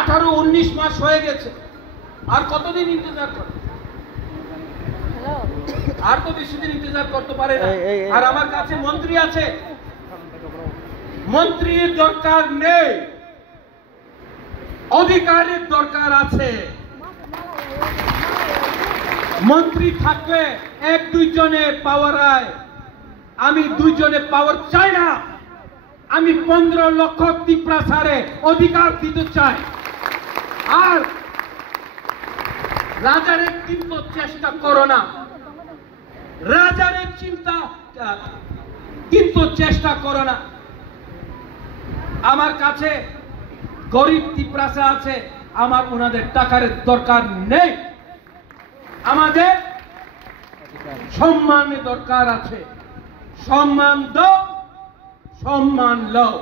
18-19 মাস হয়ে গেছে, আর কতদিন ইন্তজার করে? আর তো বেশি দিন ইন্তজার করতে পারে না। আর আমার কাছে মন্ত্রী আছে, মন্ত্রীর দরকার নেই, অধিকারের দরকার আছে। মন্ত্রী থাকলে 1-2 জনে পাওয়ার হয়, আমি 2 জনে পাওয়ার চাই না। আমি 15 লক্ষ ত্রিপ্রাসারে অধিকার দিতে চাই। আর রাজারে কিন্তু চেষ্টা করো না, রাজারে চিন্তা কিন্তু চেষ্টা করো না। আমার কাছে গরিব ত্রিপ্রাসা আছে, আমার ওনাদের টাকার দরকার নেই। আমাদের সম্মানের দরকার আছে। সম্মান দাও, সম্মান লও।